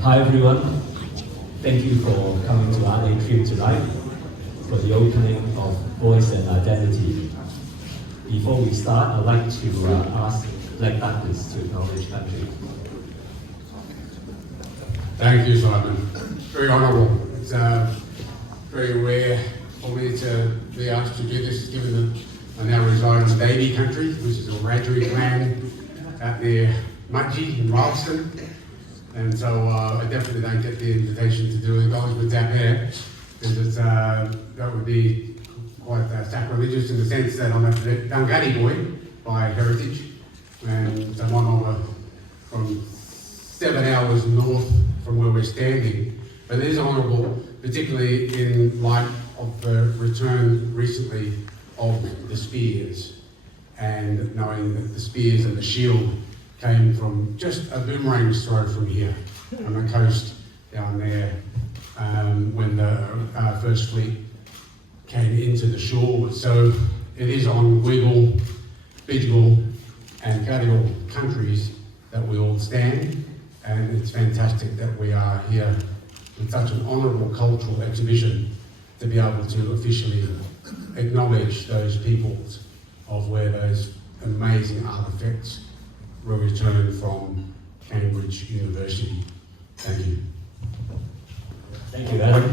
Hi everyone, thank you for coming to Art Atrium tonight for the opening of Voice and Identity. Before we start, I'd like to ask Blak Douglas to acknowledge country. Thank you, Simon. Very honourable. It's very rare for me to be asked to do this, given that I now reside in baby country, which is a Wiradjuri clan out near Mudgee in Ralston. And so I definitely don't get the invitation to do acknowledgements out there, because that would be quite sacrilegious in the sense that I'm a Milgady boy by heritage, and I'm on from 7 hours north from where we're standing. But it is honourable, particularly in light of the return recently of the spears, and knowing that the spears and the shield came from just a boomerang's throw from here, on the coast down there, when the First Fleet came into the shore. So it is on Wiggle, Bidjigal and Gadigal countries that we all stand, and it's fantastic that we are here with such an honourable cultural exhibition to be able to officially acknowledge those peoples of where those amazing artefacts were returned from Cambridge University. Thank you. Thank you, Adam.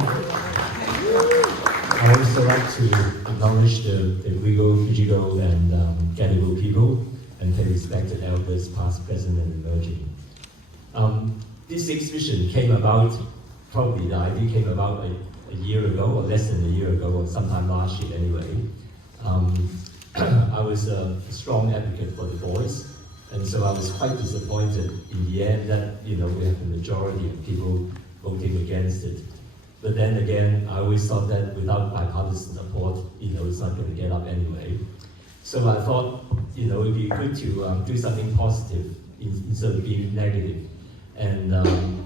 I would also like to acknowledge the Wiggle, Bidjigal and Gadigal people and pay respect to elders past, present and emerging. This exhibition came about, probably the idea came about a year ago, or less than a year ago, or sometime last year anyway. I was a strong advocate for the voice, and so I was quite disappointed in the end that we have the majority of people voting against it. But then again, I always thought that without bipartisan support, it's not going to get up anyway. So I thought, it'd be good to do something positive instead of being negative. And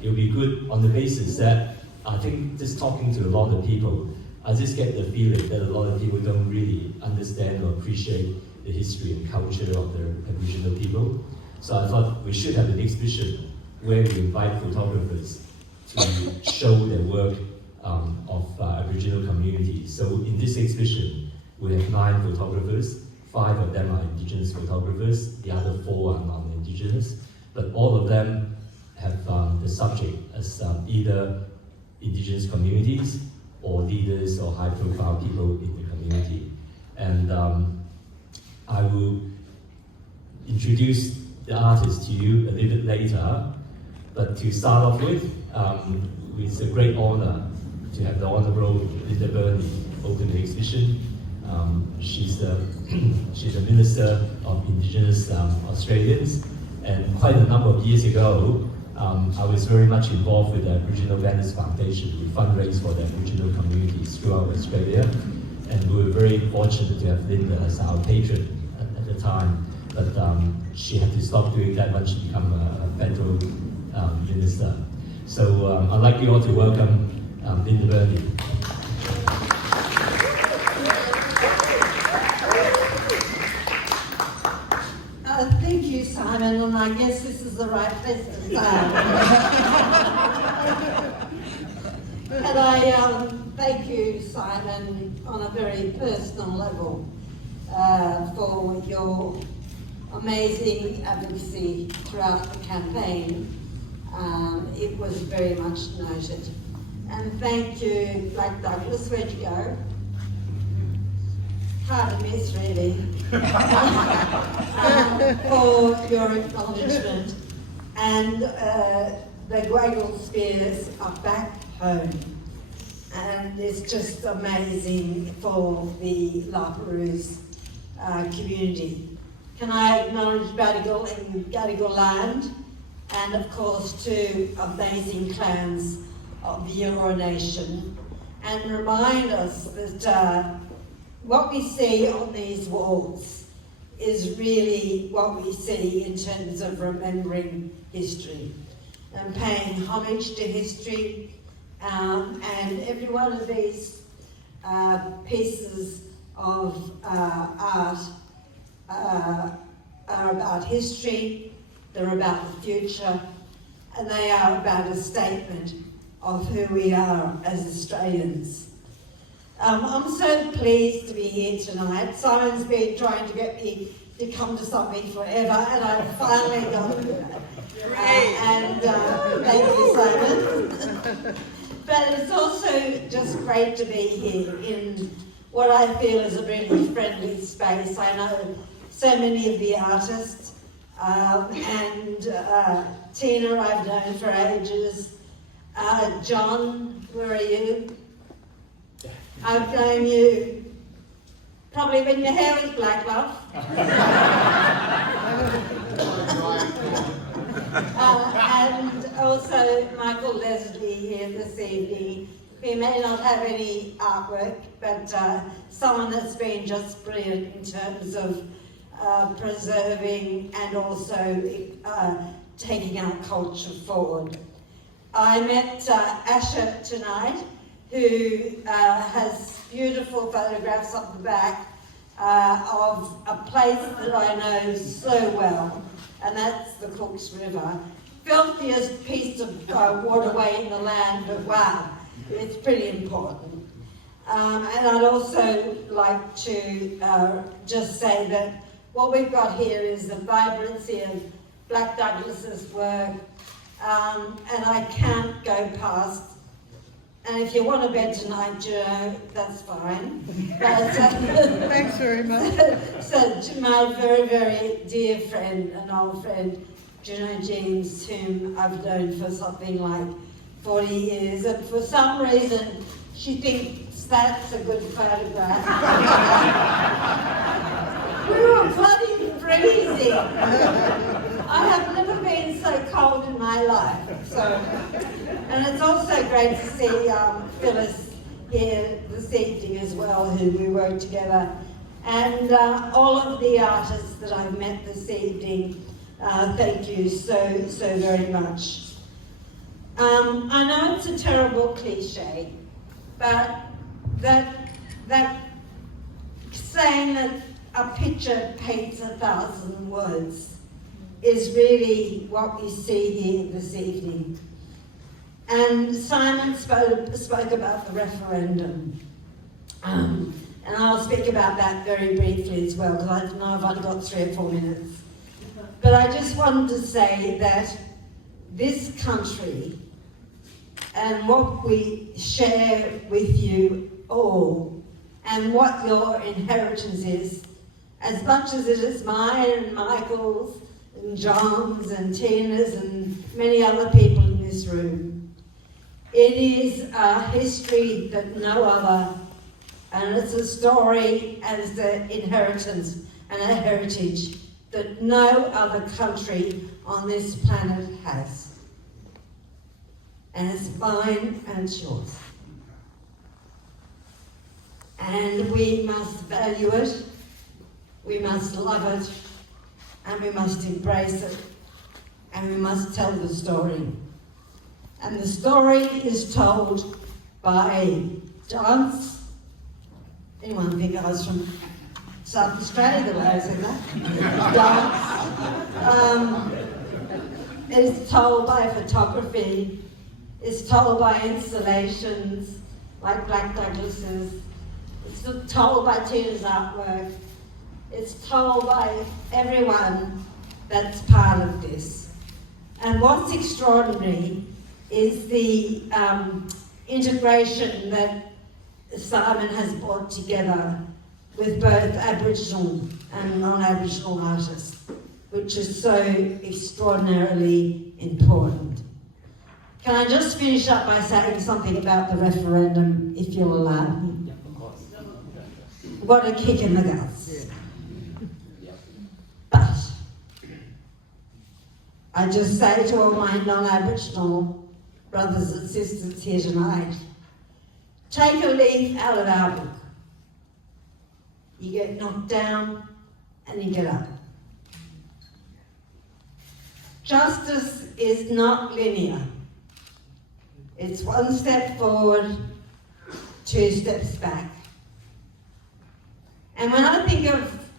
it would be good on the basis that I think just talking to a lot of people, I just get the feeling that a lot of people don't really understand or appreciate the history and culture of the Aboriginal people. So I thought we should have an exhibition where we invite photographers to show their work of Aboriginal communities. So in this exhibition, we have 9 photographers. 5 of them are Indigenous photographers, the other 4 are non-Indigenous, but all of them have the subject as either Indigenous communities or leaders or high-profile people in the community. And I will introduce the artist to you a little bit later, but to start off with, it's a great honor to have the Honourable Linda Burney open the exhibition. She's the Minister of Indigenous Australians, and quite a number of years ago, I was very much involved with the Aboriginal Venice Foundation. We fundraise for the Aboriginal communities throughout Australia, and we were very fortunate to have Linda as our patron at the time. But she had to stop doing that when she became a federal minister. So I'd like you all to welcome Linda Burney. Thank you, Simon, and I guess this is the right place to start. And I thank you, Simon, on a very personal level for your amazing advocacy throughout the campaign. It was very much noted. And thank you, Blak Douglas. Where'd you go? Hard to miss, really. For your acknowledgement. And the Waggle Spears are back home. And it's just amazing for the La Perouse community. Can I acknowledge Badigal and Gadigal land, and of course 2 amazing clans of the Eora Nation, and remind us that what we see on these walls is really what we see in terms of remembering history and paying homage to history, and every one of these pieces of art are about history, they're about the future, and they are about a statement of who we are as Australians. I'm so pleased to be here tonight. Simon's been trying to get me to come to something forever, and I finally got it. Thank you, Simon. But it's also just great to be here in what I feel is a really friendly space. I know so many of the artists, and Teena I've known for ages. John, where are you? I've known you probably when your hair was black, love. And also Michael Leslie here this evening. We may not have any artwork, but someone that's been just brilliant in terms of preserving and also taking our culture forward. I met Asher tonight, who has beautiful photographs up the back of a place that I know so well, and that's the Cooks River. Filthiest piece of waterway in the land, but wow, it's pretty important. And I'd also like to just say that what we've got here is the vibrancy of Blak Douglas's work, and I can't go past. And if you want to bed tonight, Juno, that's fine. But, Thanks very much. So to my very, very dear friend, an old friend, Juno Gemes, whom I've known for something like 40 years, and for some reason she thinks that's a good photograph. We were bloody freezing. I have never been so cold in my life. So, and it's also great to see Phyllis here this evening as well, who we work together, and all of the artists that I've met this evening. Thank you so very much. I know it's a terrible cliche, but that saying that a picture paints 1,000 words is really what we see here this evening. And Simon spoke about the referendum. And I'll speak about that very briefly as well, because I don't know I've only got 3 or 4 minutes. But I just wanted to say that this country and what we share with you all, and what your inheritance is, as much as it is mine and Michael's and John's and Teena's and many other people in this room, it is a history that no other, and it's a story and it's an inheritance and a heritage that no other country on this planet has. And it's mine and it's yours. And we must value it, we must love it, and we must embrace it, and we must tell the story. And the story is told by dance. Anyone think I was from South Australia the way I said that? Dance. It's told by photography. It's told by installations like Blak Douglas's. It's told by Teena's artwork. It's told by everyone that's part of this. And what's extraordinary is the integration that Simon has brought together with both Aboriginal and non-Aboriginal artists, which is so extraordinarily important. Can I just finish up by saying something about the referendum, if you'll allow me? Yeah, of course. What a kick in the guts. But I just say to all my non-Aboriginal brothers and sisters here tonight, take a leaf out of our book. You get knocked down and you get up. Justice is not linear. It's 1 step forward, 2 steps back. And when I think of,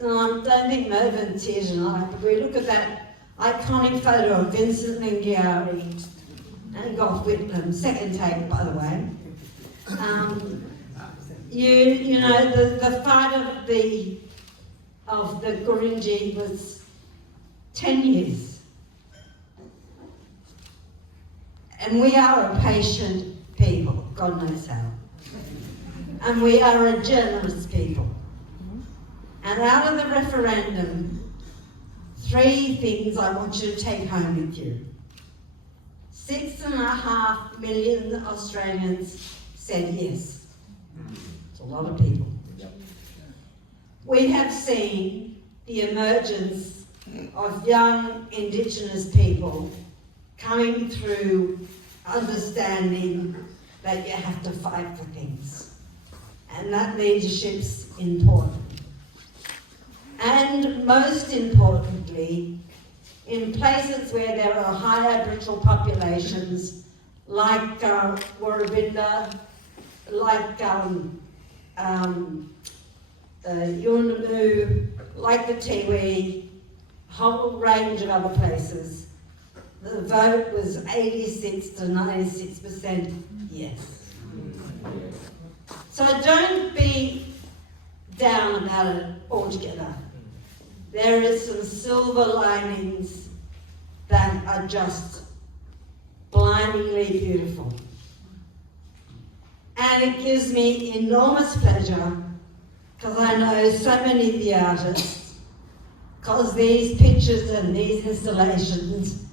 and I don't think Mervyn's here tonight, but we look at that iconic photo of Vincent Lingiari and Gough Whitlam, second take by the way. You know, the fight of the Gurindji was 10 years. And we are a patient people, God knows how. And we are a generous people. And out of the referendum, 3 things I want you to take home with you. 6.5 million Australians said yes. It's a lot of people. We have seen the emergence of young Indigenous people coming through understanding that you have to fight for things. And that leadership's important. And most importantly, in places where there are high Aboriginal populations, like Warrabinda, like Yunamu, like the Tiwi, a whole range of other places, the vote was 86 to 96% yes. So don't be down about it altogether. There is some silver linings that are just blindingly beautiful. And it gives me enormous pleasure, because I know so many of the artists, because these pictures and these installations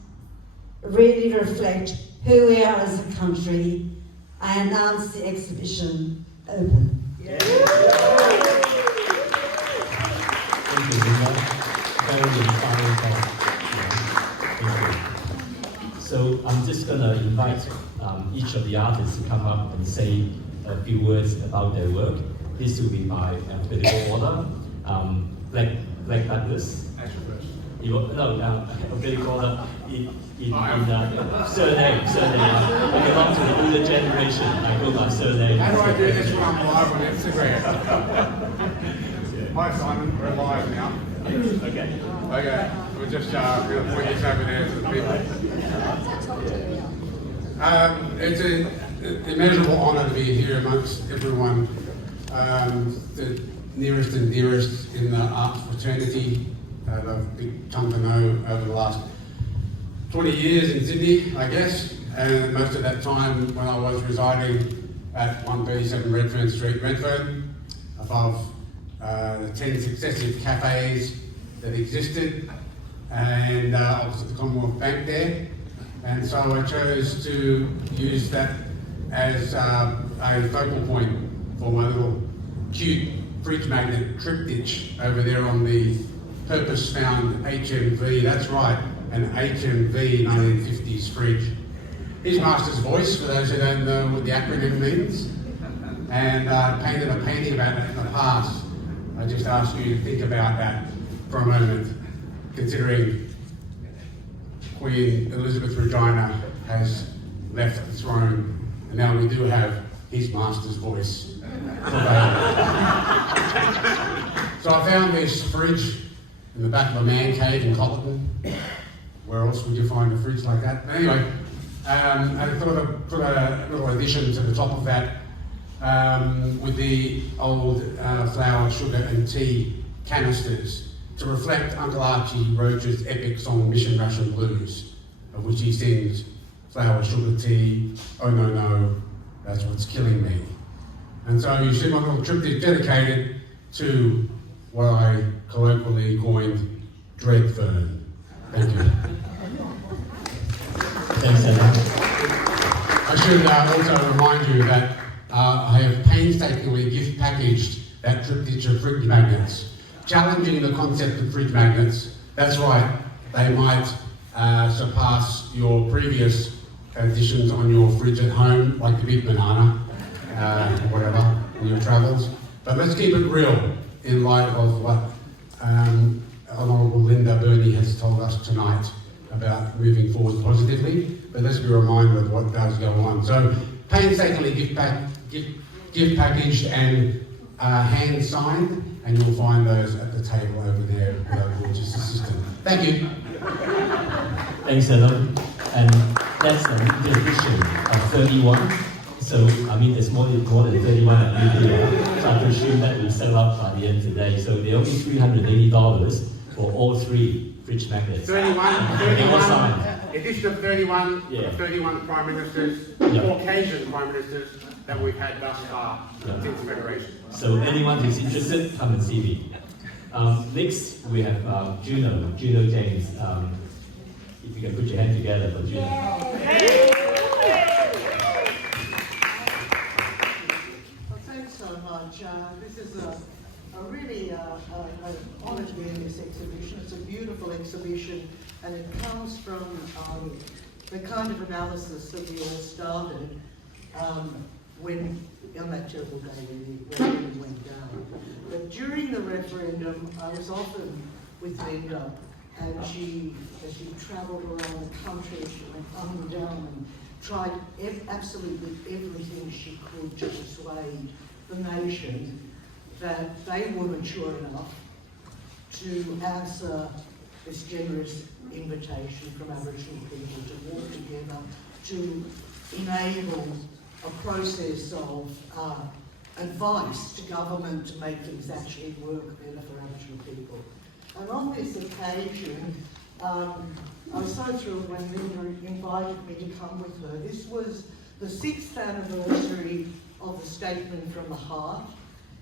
really reflect who we are as a country. I announce the exhibition open. Thank you, Linda. Very inspiring talk. Thank you. So I'm just going to invite each of the artists to come up and say a few words about their work. This will be by alphabetical order. Blak Douglas. Alphabetical order in surname. I belong to the older generation. I go by surname. How do I do this when I'm live on Instagram? Hi Simon, we're live now. Okay. Okay, we're just going to point this over there to the people. It's an immeasurable honour to be here amongst everyone, the nearest and dearest in the arts fraternity that I've come to know over the last 20 years in Sydney, I guess, and most of that time when I was residing at 137 Redfern Street, Redfern, above the 10 successive cafes that existed, and opposite the Commonwealth Bank there. And so I chose to use that as a focal point for my little cute fridge magnet triptych over there on the purpose-found HMV, that's right, an HMV 1950s fridge. Here's Master's Voice, for those who don't know what the acronym means. And I painted a painting about it in the past. I just ask you to think about that for a moment, considering Queen Elizabeth Regina has left the throne, and now we do have his Master's Voice. So I found this fridge in the back of a man cave in Colleton. Where else would you find a fridge like that? But anyway, I thought I'd put a little addition to the top of that with the old flour, sugar and tea canisters to reflect Uncle Archie Roach's epic song Mission Ration Blues, of which he sings flour, sugar, tea, oh no, no, that's what's killing me. And so you see my little triptych dedicated to what I colloquially coined Dreadfern. Thank you. Thanks, Anna. I should also remind you that I have painstakingly gift packaged that triptych of fridge magnets, challenging the concept of fridge magnets. That's right, they might surpass your previous additions on your fridge at home, like the big banana, or whatever, on your travels. But let's keep it real in light of what Honourable Linda Burney has told us tonight about moving forward positively, but let's be reminded of what does go on. So, painstakingly gift packaged and hand signed, and you'll find those at the table over there with our gorgeous assistant. Thank you. Thanks a lot. And that's a limited edition of 31. So, I mean, there's more than 31 at UPR. So I presume that will sell out by the end of today. So they're only $380 for all 3 fridge magnets. 31, edition of 31, Yeah. 31 Prime Ministers, Yeah. Caucasian Prime Ministers that we've had thus far Yeah. since Federation. So anyone who's interested, come and see me. Next, we have Juno Gemes. If you can put your hand together for Juno. Well, thanks so much. This is a really an honour to be in this exhibition. It's a beautiful exhibition, and it comes from the kind of analysis that we all started when, on that terrible day when the referendum went down. But during the referendum, I was often with Linda, and as she travelled around the country, she went up and down and tried absolutely everything she could to persuade the nation that they were mature enough to answer this generous invitation from Aboriginal people to work together to enable a process of advice to government to make things actually work better for Aboriginal people. And on this occasion, I was so thrilled when Linda invited me to come with her. This was the 6th anniversary of the Statement from the Heart.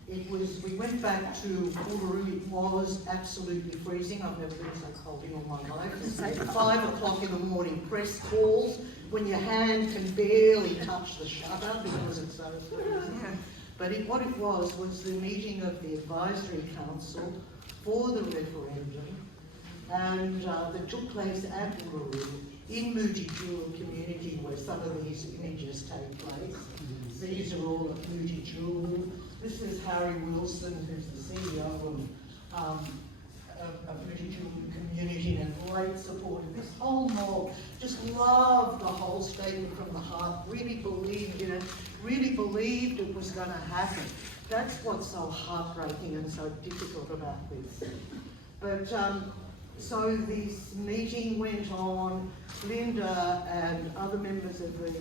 We went back to Uluru. It was absolutely freezing. I've never been so cold in all my life. 5 o'clock in the morning, press calls when your hand can barely touch the shutter because it's so freezing. But what it was the meeting of the Advisory Council for the referendum, and that took place at Uluru in Mutijulu community where some of these images take place. These are all at Mutijulu. This is Harry Wilson, who's the CEO of Mutijulu community and great support. This whole mob just loved the whole Statement from the Heart, really believed in it, really believed it was going to happen. That's what's so heartbreaking and so difficult about this. But so this meeting went on. Linda and other members of the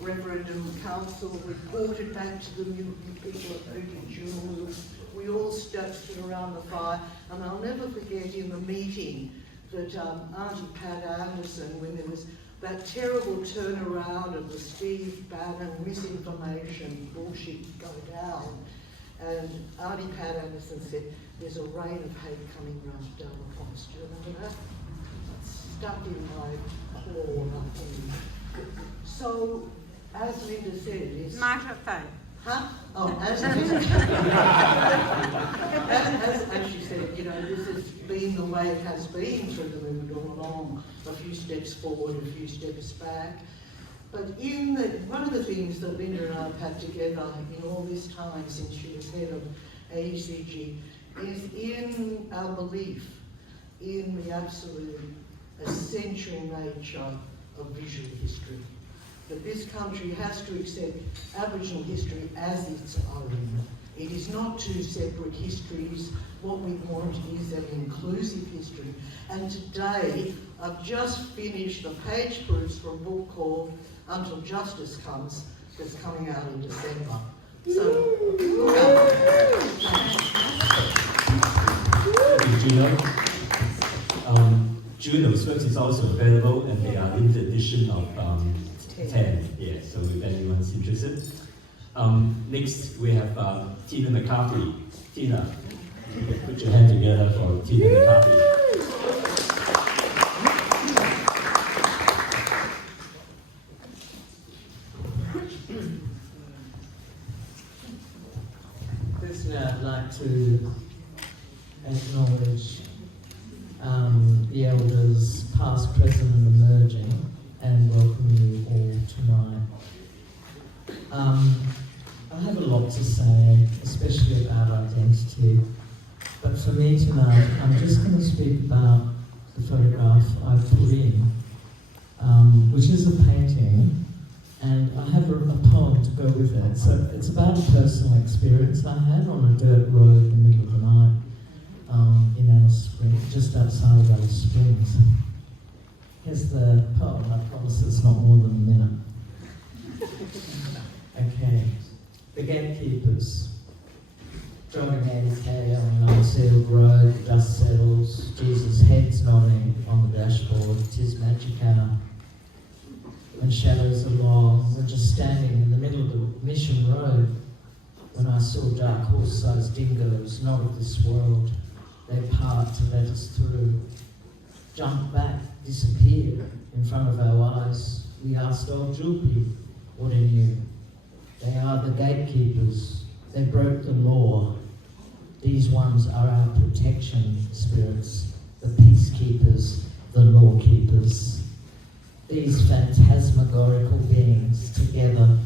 Referendum Council reported back to the people at Mutijulu. We all stood around the fire, and I'll never forget in the meeting that Auntie Pat Anderson, when there was that terrible turnaround of the Steve Bannon misinformation bullshit go down, and Auntie Pat Anderson said, "There's a rain of hate coming down upon us." Do you remember that? It's stuck in my core. So, as Linda said, it's... Microphone. Huh? Oh, as she said, you know, this has been the way it has been through the movement all along. A few steps forward, a few steps back. But one of the things that Linda and I have had together in all this time since she was head of AECG is in our belief in the absolute essential nature of visual history. That this country has to accept Aboriginal history as its own. It is not two separate histories. What we want is an inclusive history. And today, I've just finished the page proofs for a book called Until Justice Comes, that's coming out in December. So, look up. Thank you, Juno. Juno's works is also available, and they are limited edition of 10. Yeah, so if anyone's interested. Next, we have Teena McCarthy. Teena, put your hand together for Teena McCarthy. Firstly, I'd like to acknowledge the elders, past, present and emerging, and welcome you all tonight. I have a lot to say, especially about identity, but for me tonight, I'm just going to speak about the photograph I put in, which is a painting, and I have a poem to go with it. So it's about a personal experience I had on a dirt road in the middle of the night in Alice Springs, just outside of Alice Springs. Here's the poem. I promise it's not more than a minute. Okay. The gatekeepers. Driving 80k on an unsealed road, the dust settles, Jesus' head's nodding on the dashboard, 'tis magic hour. When shadows are long, we're just standing in the middle of the mission road. When I saw dark horse-sized dingoes, not of this world, they part to let us through. Jump back, disappear in front of our eyes. We asked old Jupi what he knew. They are the gatekeepers. They broke the law. These ones are our protection spirits, the peacekeepers, the law keepers. These phantasmagorical beings, together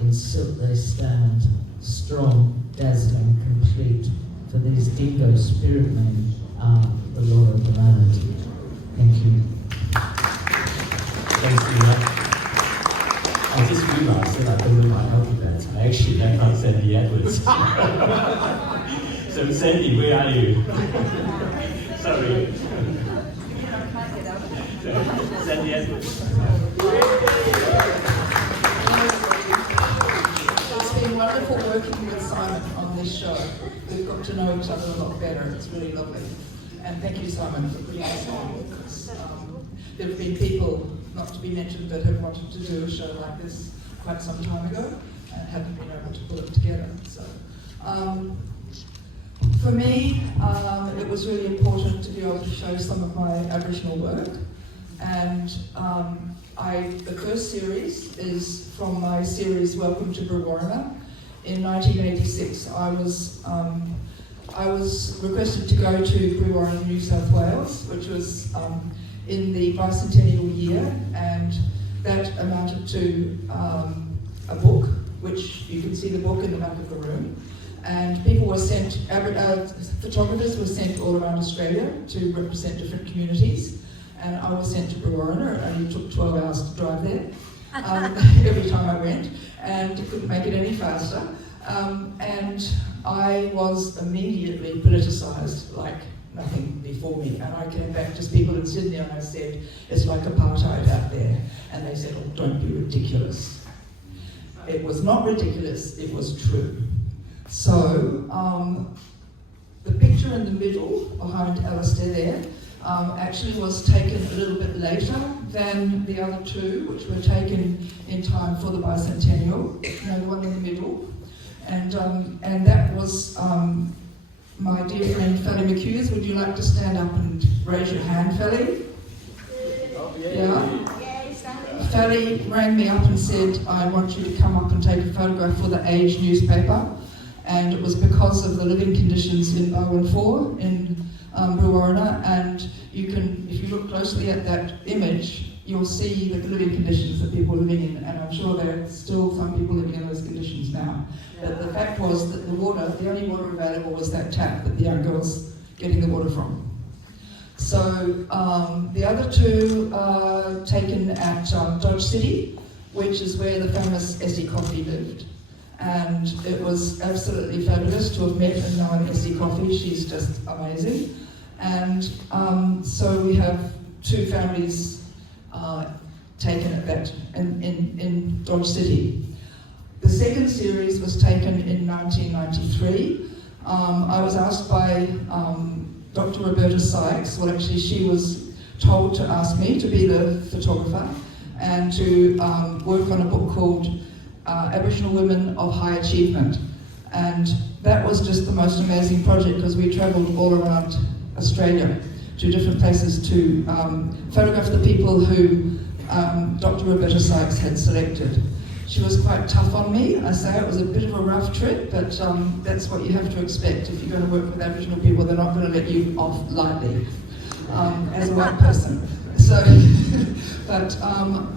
in silk they stand, strong, dazzling, complete. For these dingo spirit men are the law of the land. Thank you. Thanks, Tina. I just realized that I don't know my alphabet. I actually left out Sandy Edwards. So Sandy, where are you? Sorry. Sandy Edwards. It's been wonderful working with Simon on this show. We've got to know each other a lot better. It's really lovely. And thank you, Simon, for putting this on. There have been people, not to be mentioned, that have wanted to do a show like this quite some time ago and haven't been able to put it together. So, for me, it was really important to be able to show some of my Aboriginal work. And the first series is from my series Welcome to Brewarrina. In 1986, I was requested to go to Brewarrina, New South Wales, which was in the bicentennial year, and that amounted to a book, which you can see the book in the back of the room. And people were sent, photographers were sent all around Australia to represent different communities. And I was sent to Brewarrina. It only took 12 hours to drive there every time I went, and couldn't make it any faster. And I was immediately politicised like nothing before me. And I came back to people in Sydney and I said, it's like apartheid out there. And they said, oh, don't be ridiculous. It was not ridiculous, it was true. So, the picture in the middle behind Alistair there actually was taken a little bit later than the other two, which were taken in time for the bicentennial, the one in the middle. And that was my dear friend Felly McHughes. Would you like to stand up and raise your hand, Felly? Yeah? Felly rang me up and said, I want you to come up and take a photograph for the Age newspaper. And it was because of the living conditions in Barwon 4 in Brewarrina, and you can, if you look closely at that image, you'll see the living conditions that people are living in, and I'm sure there are still some people living in those conditions now. But the fact was that the only water available was that tap that the young girls getting the water from. So the other two are taken at Dodge City, which is where the famous Essie Coffee lived. And it was absolutely fabulous to have met and known Essie Coffee. She's just amazing. And so we have two families taken at that in Dodge City. The second series was taken in 1993. I was asked by Dr. Roberta Sykes, well actually she was told to ask me to be the photographer and to work on a book called Aboriginal Women of High Achievement. And that was just the most amazing project because we travelled all around Australia to different places to photograph the people who Dr. Roberta Sykes had selected. She was quite tough on me. I say it was a bit of a rough trip, but that's what you have to expect. If you're going to work with Aboriginal people, they're not going to let you off lightly as a white person. So, but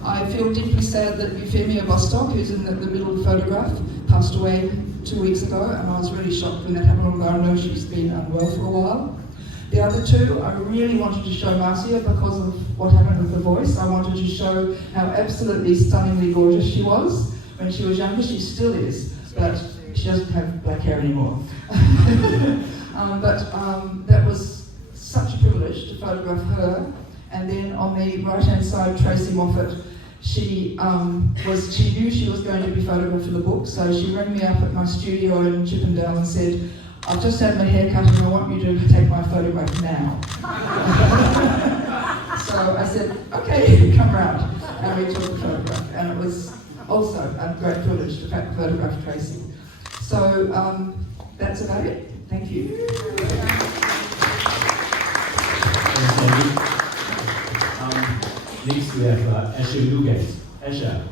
I feel deeply sad that Euphemia Bostock, who's in the middle photograph, passed away 2 weeks ago, and I was really shocked when that happened, although I know she's been unwell for a while. The other two, I really wanted to show Marcia because of what happened with The Voice. I wanted to show how absolutely stunningly gorgeous she was when she was younger. She still is, but she doesn't have black hair anymore. But that was such a privilege to photograph her And then on the right-hand side, Tracy Moffat, she knew she was going to be photographed for the book, so she rang me up at my studio in Chippendale and said, I've just had my hair cut and I want you to take my photograph now. So I said, okay, come round. And we took the photograph. And it was also a great privilege to photograph Tracy. So that's about it. Thank you. Next we have Asher Milgate. Asher.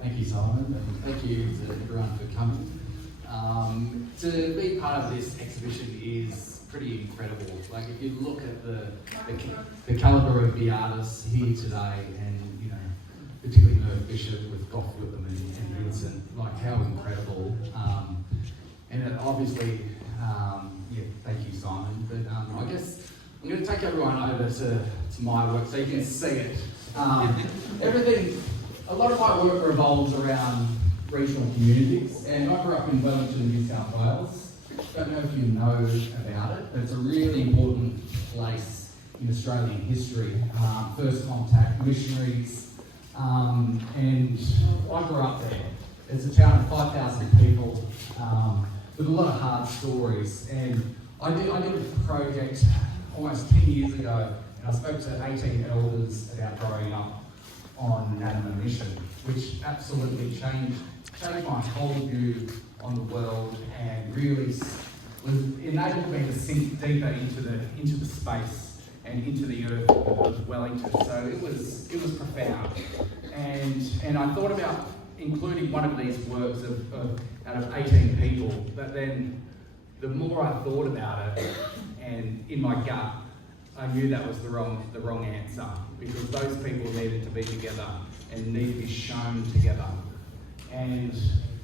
Thank you, Simon, and thank you to everyone for coming. To be part of this exhibition is pretty incredible. Like, if you look at the calibre of the artists here today, and you know, particularly Mervyn Bishop with Gough Whitlam and Vincent, like how incredible. And it obviously, yeah, thank you, Simon. But I guess I'm going to take everyone over to my work so you can see it. Everything. A lot of my work revolves around regional communities, and I grew up in Wellington, New South Wales. Don't know if you know about it, but it's a really important place in Australian history. First contact missionaries, and I grew up there. It's a town of 5,000 people with a lot of hard stories. And I did a project almost 10 years ago, and I spoke to 18 elders about growing up on Nanama Mission, which absolutely changed my whole view on the world, and really enabled me to sink deeper into the space and into the earth of Wellington. So it was profound, and I thought about including one of these works out of 18 people. But then the more I thought about it, and in my gut, I knew that was the wrong answer, because those people needed to be together and need to be shown together. And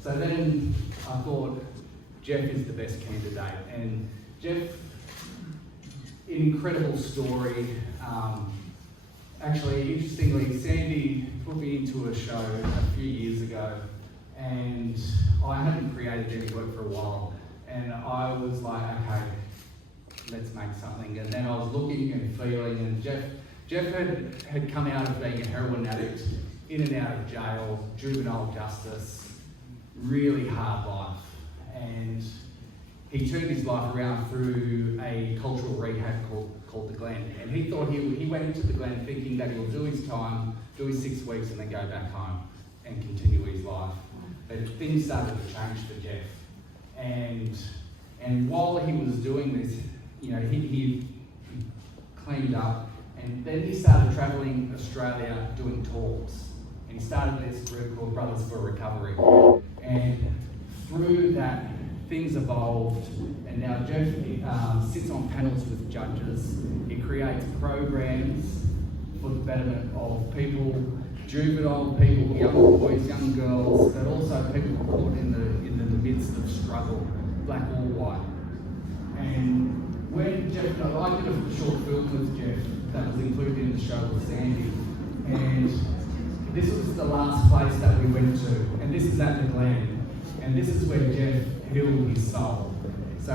so then I thought Jeff is the best candidate. And Jeff, an incredible story. Actually, interestingly, Sandy put me into a show a few years ago, and I hadn't created any work for a while. And I was like, okay, let's make something. And then I was looking and feeling, and Jeff had come out of being a heroin addict, in and out of jail, juvenile justice, really hard life. And he turned his life around through a cultural rehab called the Glen. And he thought he went into the Glen thinking that he'll do his time, do his 6 weeks, and then go back home and continue his life. But things started to change for Jeff. And while he was doing this, you know, he cleaned up, and then he started travelling Australia doing talks. And he started this group called Brothers for Recovery. And through that, things evolved, and now Jeff sits on panels with judges. He creates programs for the betterment of people, juvenile people, young boys, young girls, but also people caught in the midst of struggle, black or white. And when Jeff, I did a short film with Jeff that was included in the show with Sandy, and this was the last place that we went to, and this is at the Glen, and this is where Jeff healed his soul. So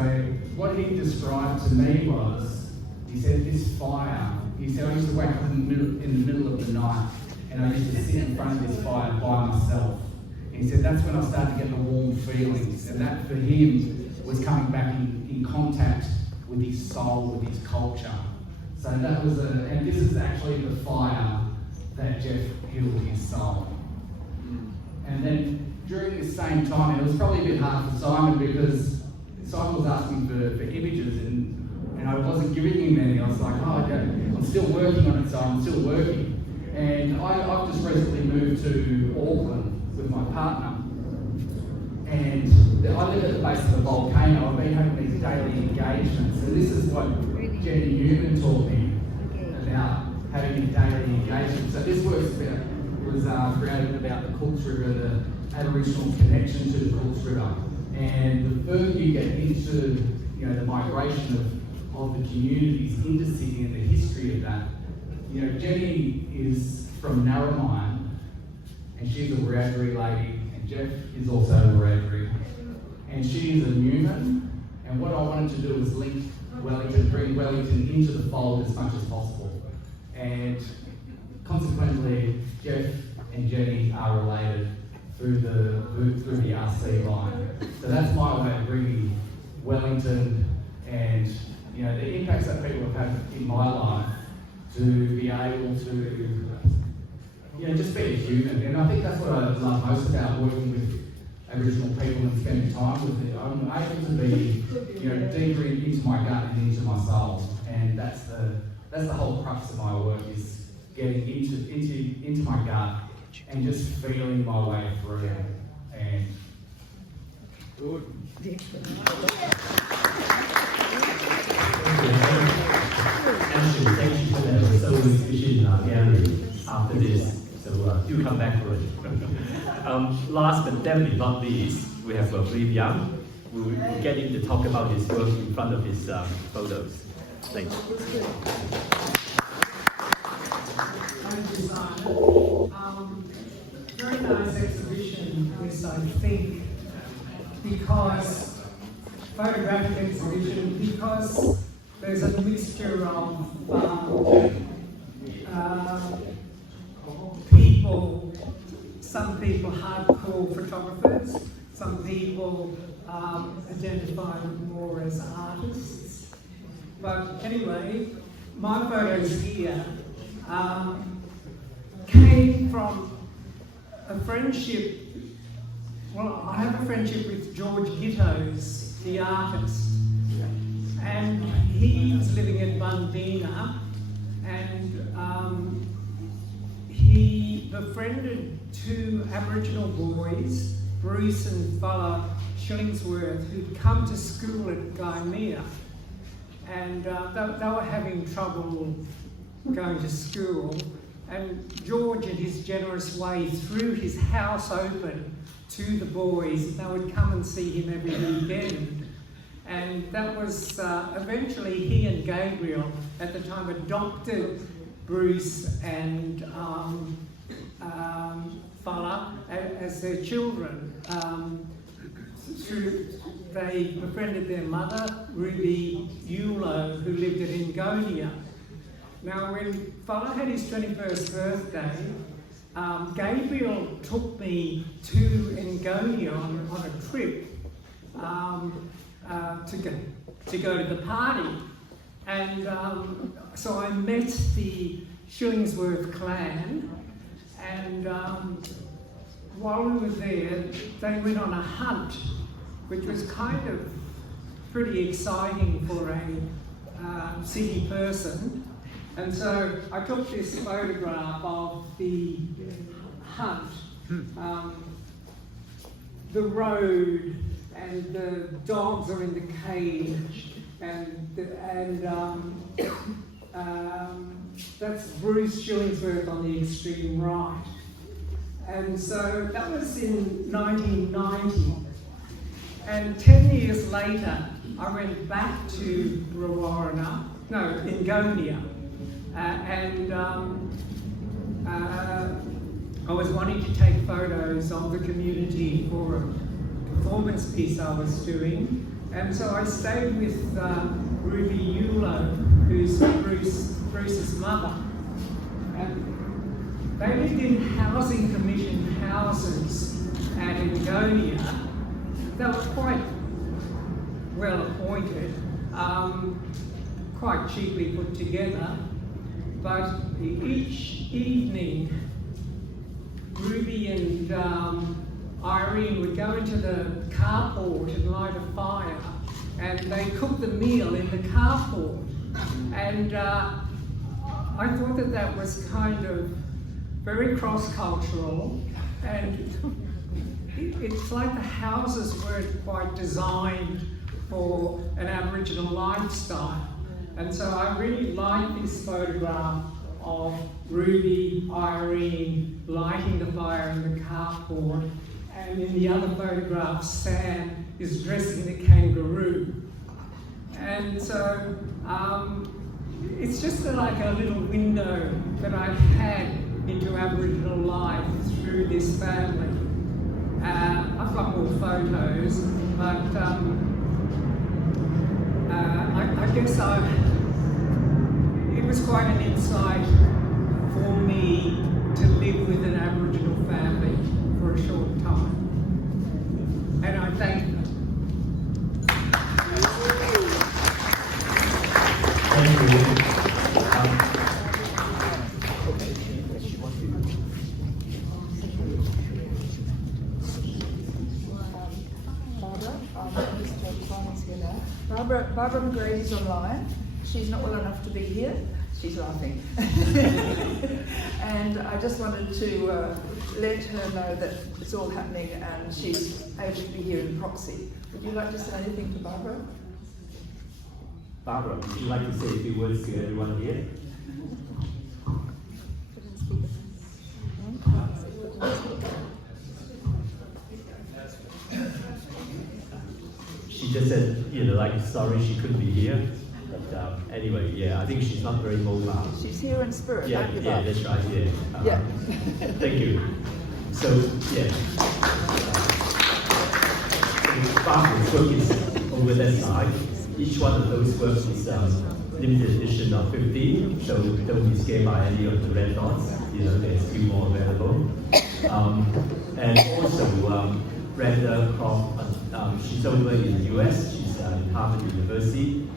what he described to me was, he said, this fire, he said, I used to wake up in the middle of the night, and I used to sit in front of this fire by myself. And he said, that's when I started to get the warm feelings, and that for him was coming back in contact with his soul, with his culture. So that was and this is actually the fire that Jeff healed his soul. And then during this same time, and it was probably a bit hard for Simon, because Simon was asking for images, and I wasn't giving him any. I was like, oh, okay, I'm still working on it, so I'm still working. And I've just recently moved to Auckland with my partner. And I live at the base of a volcano. I've been having these daily engagements, and this is what Jenny Newman taught me about having a daily engagement. So this work was created about the Cooks River, the Aboriginal connection to the Cooks River. And the further you get into, you know, the migration of the communities into Sydney and the history of that, you know, Jenny is from Narromine, and she's a Wiradjuri lady, and Jeff is also a Wiradjuri. And she is a Newman, And what I wanted to do was link Wellington, bring Wellington into the fold as much as possible. And consequently, Jeff and Jenny are related through the RC line. So that's my way of bringing Wellington and the impacts that people have had in my life to be able to just be a human. And I think that's what I love most about working with Aboriginal people and spending time with them. I'm able to be deeper into my gut and into my soul. And that's the whole crux of my work, is getting into my gut and just feeling my way through. And good. Actually, thank you for that. So efficient in our gallery after this. So do come back for it. Last but definitely not least, we have William Yang. We will get him to talk about his work in front of his photos. Thanks. Very nice exhibition, this, I think, because photographic exhibition, because there's a mixture of people, some people hardcore photographers, some people identify more as artists. But anyway, my photos here came from a friendship. Well, I have a friendship with George Gittos, the artist, and he was living in Bundeena, and he befriended two Aboriginal boys, Bruce and fella Shillingsworth, who'd come to school at Gymea, and they were having trouble going to school, and George, in his generous way, threw his house open to the boys. They would come and see him every weekend. And that was, eventually he and Gabriel, at the time, adopted Bruce and fella as their children. They befriended their mother, Ruby Eulo, who lived at Ingonia. Now, when fella had his 21st birthday, Gabriel took me to Ingonia on a trip to go to the party. And so I met the Shillingsworth clan, and while we were there, they went on a hunt, which was kind of pretty exciting for a city person. And so I took this photograph of the hunt, the road, and the dogs are in the cage, and that's Bruce Shillingsworth on the extreme right. And so that was in 1990. And 10 years later, I went back to Ingonia, and I was wanting to take photos of the community for a performance piece I was doing, and so I stayed with Ruby Eulo, who's Bruce's mother, and they lived in housing commission houses at Ingonia. They were quite well appointed, quite cheaply put together, but each evening Ruby and Irene would go into the carport and light a fire, and they cooked the meal in the carport. And I thought that was kind of very cross-cultural, and it's like the houses weren't quite designed for an Aboriginal lifestyle. And so I really like this photograph of Ruby, Irene lighting the fire in the carport, and in the other photograph, Sam is dressing the kangaroo. And so it's just like a little window that I've had into Aboriginal life through this family. I've got more photos, but I guess it was quite an insight for me to live with an Aboriginal family for a short time. And I thank them. Thank you. Barbara McGrady's online. She's not well enough to be here. She's laughing. And I just wanted to let her know that it's all happening and she's able to be here in proxy. Would you like to say anything to Barbara? Barbara, would you like to say a few words to everyone here? She just said, sorry she couldn't be here. But anyway, yeah, I think she's not very mobile. She's here in spirit. Yeah, that's right, yeah. Yeah. Thank you. So, yeah. Barbara's work is over that side. Each one of those works is limited edition of 15, so don't be scared by any of the red dots. There's a few more available. And also, Brenda Croft, she's over in the US, she's in Harvard University.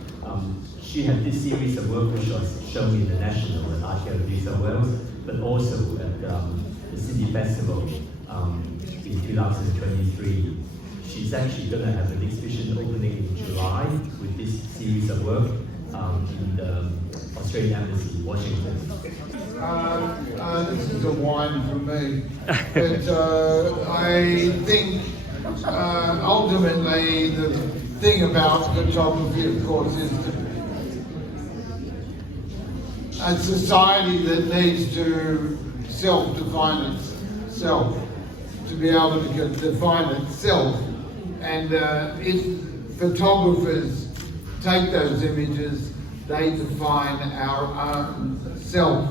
She had this series of work which was shown in the National and Art Gallery New South Wales, but also at the Sydney Festival in 2023. She's actually going to have an exhibition opening in July with this series of work in the Australian Embassy in Washington. This is a whine from me, but I think ultimately the thing about photography, of course, is a society that needs to self-define itself, to be able to define itself. And if photographers take those images, they define our own self.